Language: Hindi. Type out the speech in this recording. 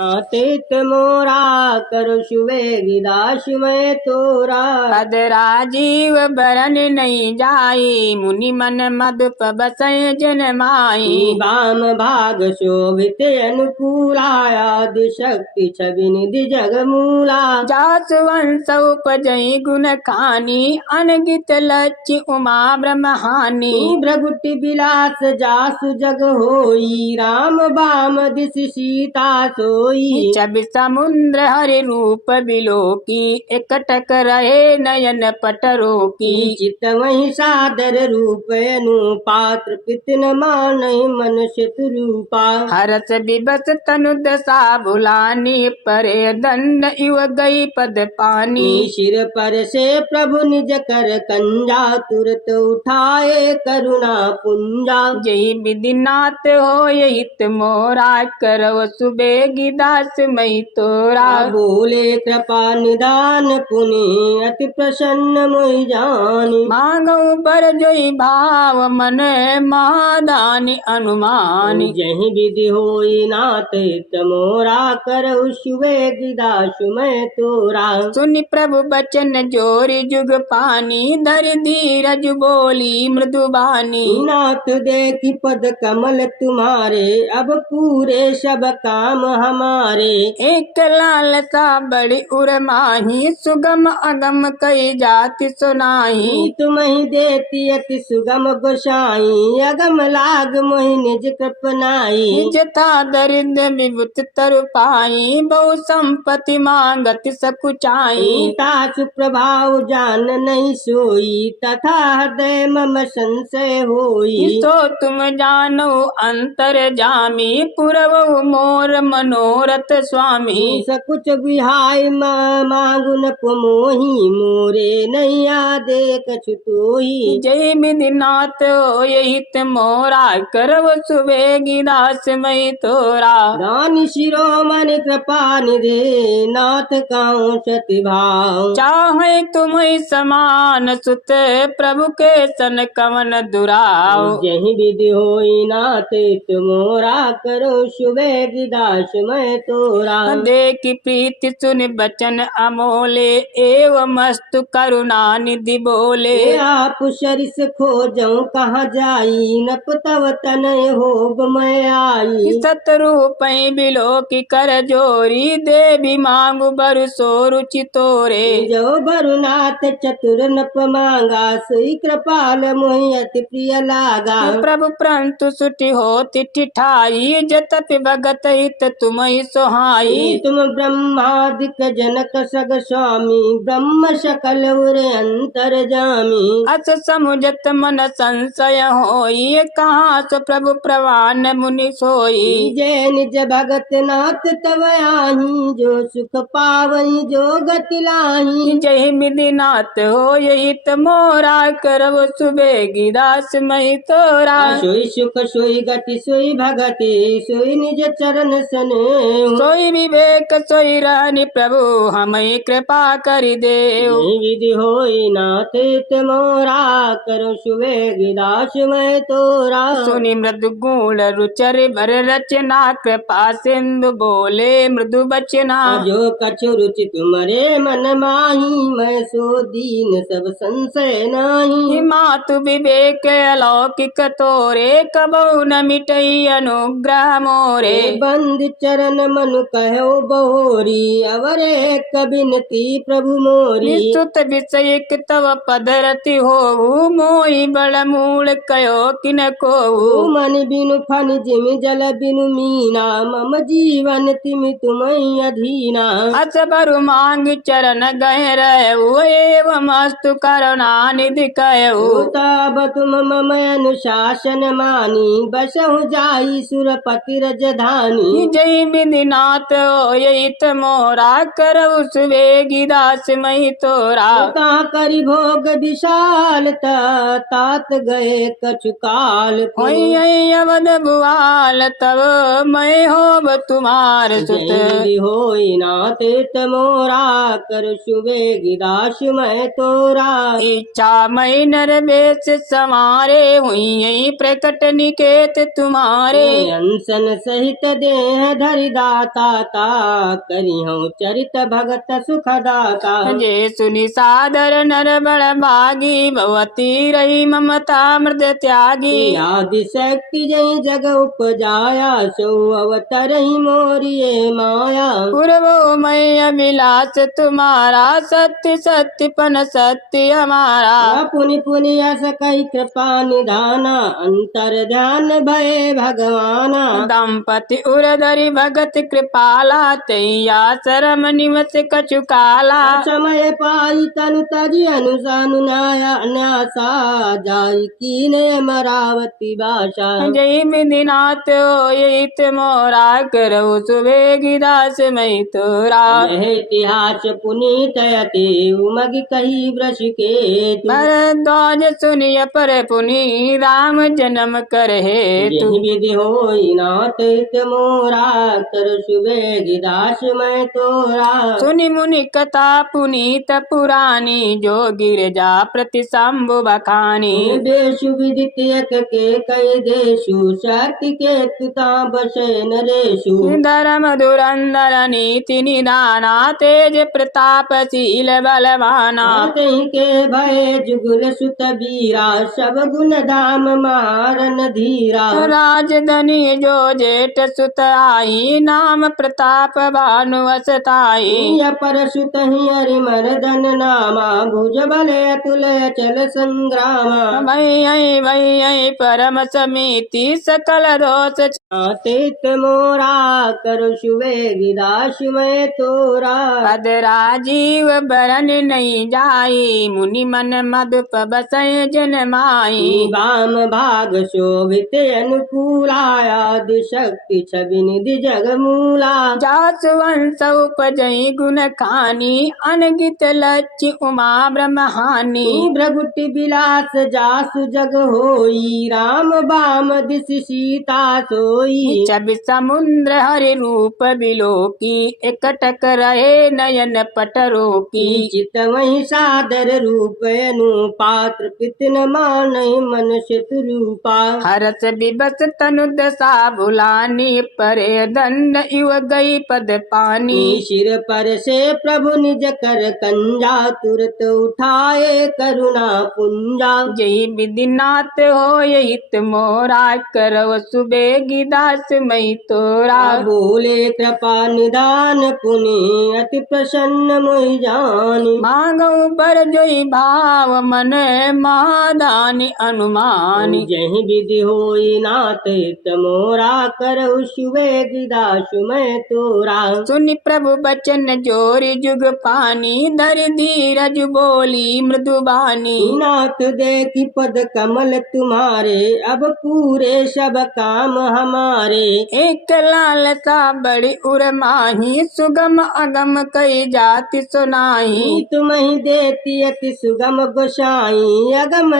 तीत मोरा कर शुवे गिदाश में तोरा। पद राजीव बरन नहीं जाई, मुनि मन मधुप बसय जन माई। वाम भाग शोभित अनुकूला, आदि शक्ति छवि निधि जग मूला। जास वंश उपजई गुण खानी, अनगित लक्ष्य उमा ब्रह्महानी। भ्रगुटि विलास जासु जग होई, राम बाम दिस सीता सोई। जब समुद्र हरि रूप बिलोकी, एकटक रहे नयन पटरो की। चित वही सादर रूप अनुपात्र, पित न मान मन शत्रुपा। हरस विबस तनु दशा भुलानी, परे दंड इव गई पद पानी। सिर पर से प्रभु निज कर कंजा, तुरत उठाए करुणा पुंजा। यही विधिनाथ हो हित मोरा, करव सुबेगी दास मई तोरा। बोले कृपा निदान पुनि, अति प्रसन्न मोहि जानी। मांगऊ बर जोई भाव मन, महादानी अनुमानी। जहि विधि होई नाथ हित मोरा, करहु सुबेगी दास मैं तोरा। सुनि प्रभु बचन जोरी जुग पानी, धर धीरज बोली मृदुबानी। नाथ देखी पद कमल तुम्हारे, अब पूरे सब काम हमारे। एक लालसा बड़ी उर माही, सुगम अगम कई जाति सुनाही। तुम ही देती अति सुगम गोसाई, अगम लाग मोहि निज कृपनाई। जथा दरिद्र विभुत तरु पाई, बहु संपत्ति मांगत सकुचाई। तासु प्रभाव जान नहीं सोई, तथा हृदय मम संशय होई। सो तुम जानो अंतर जामी, पुरवहु मोर मनोरथ स्वामी। सकुच बिहाय मांगु न पुमोहि, मोरे नैया दे कछु तोहि। जय मिदिनाथ हित मोरा, करव सुबेगी दास मई तोरा। दान शिरोमणि कृपा निधे, नाथ काहू सति भाव। चाहे तुम समान सुत, प्रभु के सन कवन दुराव। जहि विधि होई नाथ हित मोरा, करो सुबेगी दास मैं तोरा। देखि प्रीति सुन बचन अमोले, एवं मस्तु करुणा निधि बोले। आप सरिस खोजऊं कहाँ जाई, नप तव तनय होग मैं आई। सतरूप बिलो की कर जोरी, देवी मांगु बरु सो रुचि तोरे। जो बरुनाथ चतुर नप मांगा, सोई कृपाल मोहि अति प्रिय लागा। प्रभु प्रंतु सुटि होति ठिठाई, जतपि भगत हित तुम ही सोहाई। तुम ब्रह्मादिक जनक सग स्वामी, ब्रह्म सकल उर अंतर जामी। अस समुझत मन संशय होई, कहाँ सो प्रभु प्रवान मुनि सोई। जय निज भगत नाथ तव आही, जो सुख पावई जो गति लाही। जय मिदिनाथ हो हित मोरा, करव सुबेगी दास मई तोरा। सोई सुख सोई गति सोई भगति, सोई निज चरण सने। सोई विवेक सोई रानी, प्रभु हमें कृपा करि देव। विधि होई नाथ हित मोरा, करो सुबेगी दास मैं तोरा। सुनि मृदु गुण रुचर भर रचना, कृपा सिंधु बोले मृदु बचना। जो कछु रुचि तुम्हारे मन माही, मैं सो दीन सब संशय नाही। मातु विवेक अलौकिक तोरे, कबहु न मिटई अनुग्रह मोरे। बंद चरण मनु कहो बहोरी, अवरे कबिनती प्रभु मोरी। स्तुत विषय तव पदरति होऊ, मोहि बड़ मूल कयो किन कोऊ। मन बिनु फन जिमि जल बिनु मीना, मम जीवन तिमि तुम्हि अधीना। अस बरु मांग चरण गह रहू, एवं अस्तु करुणा निधि कहू। तब तुम मम अनुशासन मानी, बसहु जाई सुरपति रजधानी। जय विधिनाथ हित मोरा, करहु सुबेगी दास मई तोरा। कहाँ करी भोग विशाल, तात गए कछु काल। होई अवध भुआल, तब मैं होब तुम्हार सुत। होई नाथ हित मोरा, कर सुबेगी दास मैं तोरा। इच्छा मई नर बेस समारे, हुई प्रकट निकेत तुम्हारे। अंसन सहित देह धरि दाता ता करिहूँ चरित भगत सुखदाता। जे सुनि सादर नर बड़ भागी भगवती रही ममता मृद त्यागी। आदि शक्ति जय जग उपजाया सो अवतरहि मोरिये माया। पूर्वो मय अभिलाष तुम्हारा सत्य सत्य पन सत्य हमारा। पुनि पुनि यस कही कृपा निधाना अंतर ध्यान भय भगवाना। दंपति उरधरि भगत कृपाला तैया शरम निवस कछु काला। समय पाई तनु तजी अनुसानुनाया न्यासा जाई कीने मरावती भाषा। जय विधिनाथ होइत मोरा करौ सुबेगी दास मई तोरा। यह इतिहास पुनीत यति उमग कही वृष के। भरद्वाज सुनिय पर पुनि राम जन्म कर हेतु। यही विधि होई नाथ हित मोरा कर सुबेगी दास मैं तोरा। सुनि मुनि कथा पुनीत पुरानी जो गिरजा प्रति शंभु बखानी। देशु विदित एक के कई देशु शक्ति के तुता बसे नरेशु। धर्म धुरंधर नीति निधाना तेज प्रतापशील बलवाना। कहीं के भय जुगुल सुत बीरा सब गुण धाम मारन धीरा। राजधनी जो जेठ सुत आई नाम प्रताप भानु असताई। पर सुत ही हरि मर्दन नामा भुज बल अतुल चल संग्रामा। भय परम समिति सकल दोष तीत मोरा कर सुबेगी दास मैं तोरा। पद राजीव बरन नहीं जाई मुनि मन मधुप बसय जन माई। वाम भाग शोभित अनुकूलाया शक्ति छवि निधि जग मूला। जासु वंश उपजई गुण खानी अनगित लक्ष्य उमा ब्रह्महानी। भ्रगुटि विलास जासु जग होई राम बाम दिस सीता सोई। जब समुद्र हरि रूप बिलोकी एकटक रहे नयन पटरो की। चित वही सादर रूप अनुपात्र पितन मान मन शत्रु रूपा। हरस विबस तनु दशा भुलानी परे दंड युव गई पद पानी। सिर पर से प्रभु निज कर कंजा तुरत उठाए करुणा पुंजा। यही विधिनाथ हो हित मोरा करव सुबेगी दास मई तोरा। बोले कृपा निदान पुनि अति प्रसन्न मोहि जानी। मांगऊ पर जोई भाव मन महादानी अनुमानी। जही विधि होई नाथ हित मोरा करहु सुबेगी दास मैं तोरा। सुनि प्रभु बचन जोरी जुग पानी धर धीरज बोली मृदुबानी। नाथ देखी पद कमल तुम्हारे अब पूरे सब काम हमारे। एक लालसा बड़ी उर माही सुगम अगम कई जाति सुनाही। तुम ही देती अति सुगम गोसाई अगम